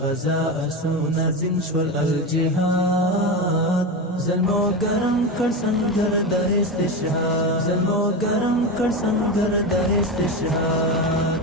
غزا اسونا زین شول الجهاد زلمو گرم کر سنگر د استشهاد زلمو گرم کر سنگر د استشهاد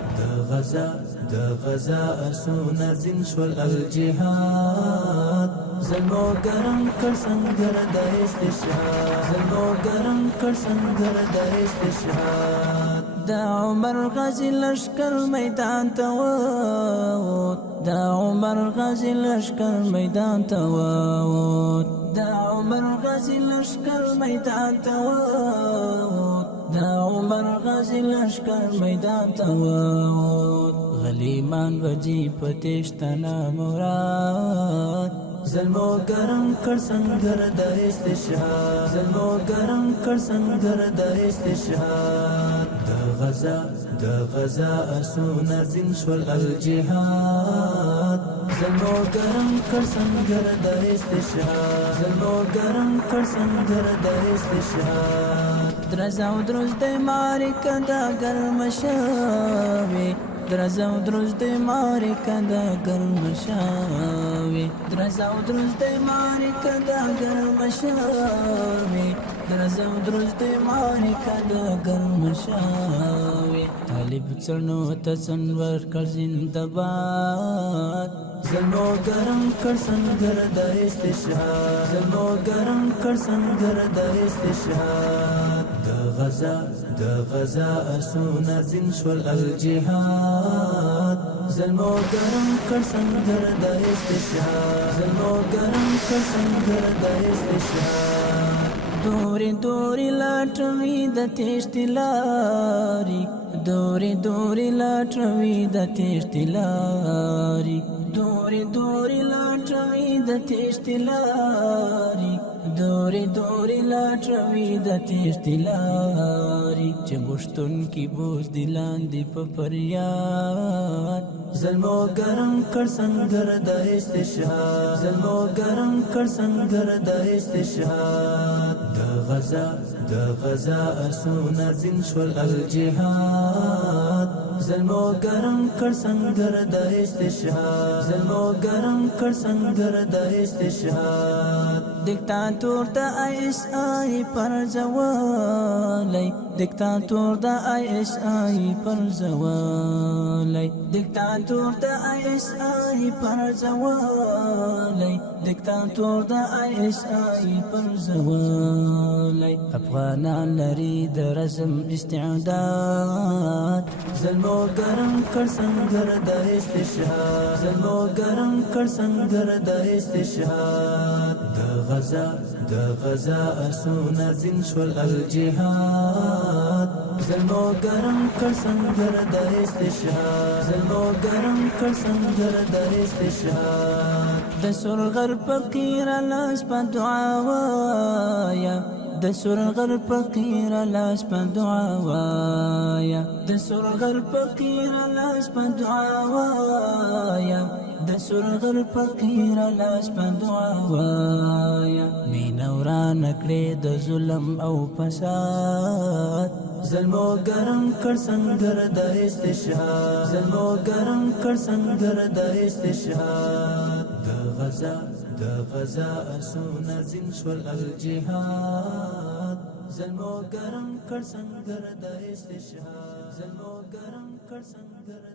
د غزا اسونا زین شول الجهاد زلمو گرم کر سنگر د استشهاد زلمو گرم کر سنگر د استشهاد دا عمر غازی لشکر میدان تاوت دا عمر غازی لشکر میدان تاوت دا عمر غازی لشکر میدان تاوت دا عمر غازی لشکر میدان تاوت غلیمان وجی پتشتنا مراد زلمو گرم کر سنگر د استشهاد زلمو گرم کر سنگر د استشهاد د غزا اسونا زین شول الجهاد زلمو گرم کر سنگر د استشهاد زلمو گرم کر سنگر د استشهاد درزاو دروز د معرکه دا گرم شوی درزاو دروز د معرکه دا گرم شوی درزاو دروز د معرکه دا گرم شوی درزاو دروز د معرکه دا گرم شوی طالب چرنو تصنور کر زندباد زلمو گرم کر سنگر د استشهاد زلمو گرم کر سنگر د استشهاد د غزا اسونا زین شول الجهاد زلمو گرم کر سنگر د استشهاد زلمو گرم کر سنگر د استشهاد دوری دوری لاټوي د تشتی لاري دوری دوری لاټوي د تشتی لاري دوری دوری لاټوي د تشتی لاري دوری دوری لاټوي د تشتی لاري چې بوشتون کی بوز دلان دی په فریاد زلمو گرم کر سنگر د استشهاد زلمو گرم کر سنگر د استشهاد د غزا اسونا زین شول الجهاد زلمو گرم کر سنگر د استشهاد زلمو گرم کر سنگر د استشهاد دیکتاتور د ایس آی پر زوالی دیکتاتور د ایس آی پر زوالی دیکتاتور د ایس آی پر زوالی دیکتاتور د ایس آی پر زوالی افغانان لري د رسم استعداد زلمو گرم کر سنگر د استشهاد زلمو گرم کر سنگر د استشهاد د غزا اسونا زین شول الجهاد زلمو گرم کر سنگر د استشهاد زلمو گرم کر سنگر د استشهاد د سرغر فقیر لاس په دعا وایا د سرغر فقیر لاس په دعا وایا د سرغر فقیر لاس په دعا وایا د سرغر فقیر لاس په دعا وایا مینا وران کړې د ظلم او فساد زلمو گرم کر سنگر د استشهاد زلمو گرم کر سنگر د استشهاد د غزا اسونا زین شول الجهاد زلمو گرم کر سنگر د استشهاد زلمو گرم کر سنگر